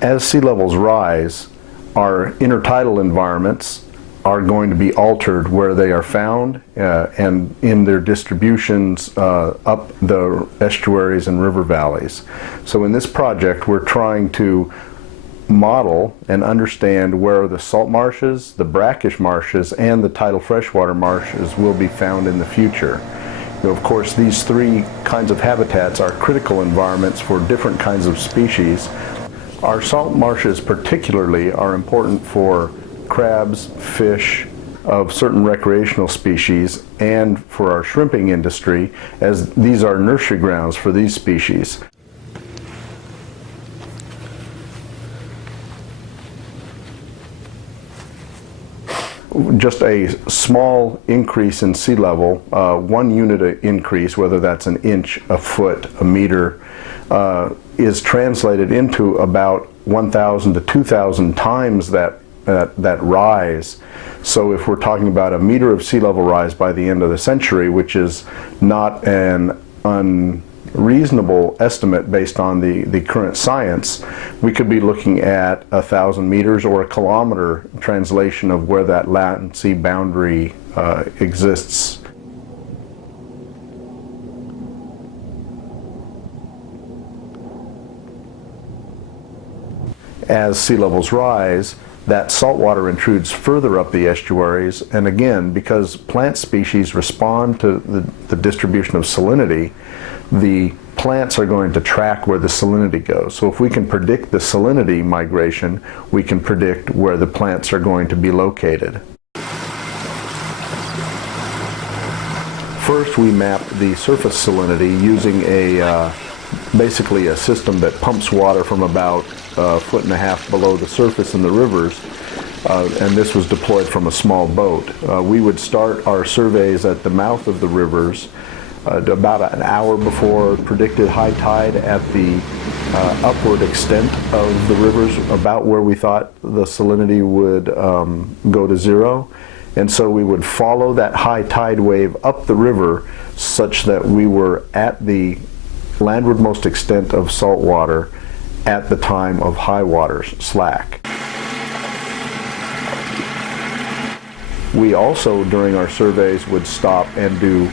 As sea levels rise, our intertidal environments are going to be altered where they are found and in their distributions up the estuaries and river valleys. So in this project, we're trying to model and understand where the salt marshes, the brackish marshes, and the tidal freshwater marshes will be found in the future. Of course, these three kinds of habitats are critical environments for different kinds of species. Our salt marshes particularly are important for crabs, fish of certain recreational species, and for our shrimping industry, as these are nursery grounds for these species. Just a small increase in sea level, 1 unit increase, whether that's an inch, a foot, a meter, is translated into about 1,000 to 2,000 times that rise. So if we're talking about a meter of sea level rise by the end of the century, which is not an unreasonable estimate based on the current science, we could be looking at 1,000 meters or a kilometer translation of where that land sea boundary exists. As sea levels rise, that salt water intrudes further up the estuaries, and again, because plant species respond to the distribution of salinity, the plants are going to track where the salinity goes. So if we can predict the salinity migration, we can predict where the plants are going to be located. First, we map the surface salinity using basically a system that pumps water from about a foot and a half below the surface in the rivers, and this was deployed from a small boat. We would start our surveys at the mouth of the rivers about an hour before predicted high tide at the upward extent of the rivers, about where we thought the salinity would go to zero. And so we would follow that high tide wave up the river such that we were at the landwardmost extent of salt water at the time of high waters, slack. We also, during our surveys, would stop and do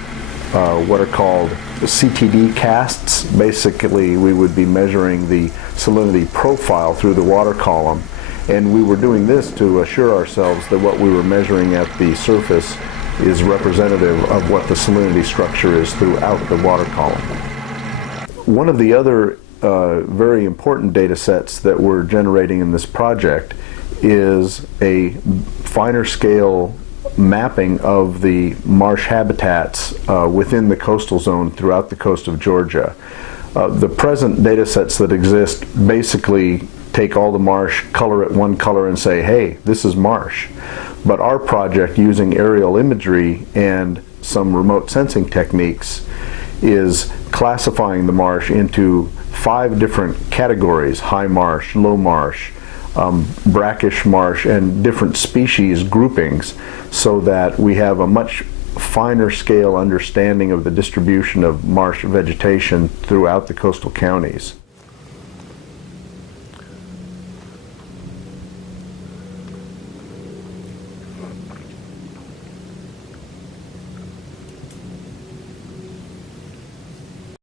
what are called CTD casts. Basically, we would be measuring the salinity profile through the water column, and we were doing this to assure ourselves that what we were measuring at the surface is representative of what the salinity structure is throughout the water column. One of the other very important data sets that we're generating in this project is a finer scale mapping of the marsh habitats within the coastal zone throughout the coast of Georgia. The present data sets that exist basically take all the marsh, color it one color, and say, hey, this is marsh. But our project, using aerial imagery and some remote sensing techniques, is classifying the marsh into 5 different categories: high marsh, low marsh, brackish marsh, and different species groupings, so that we have a much finer scale understanding of the distribution of marsh vegetation throughout the coastal counties.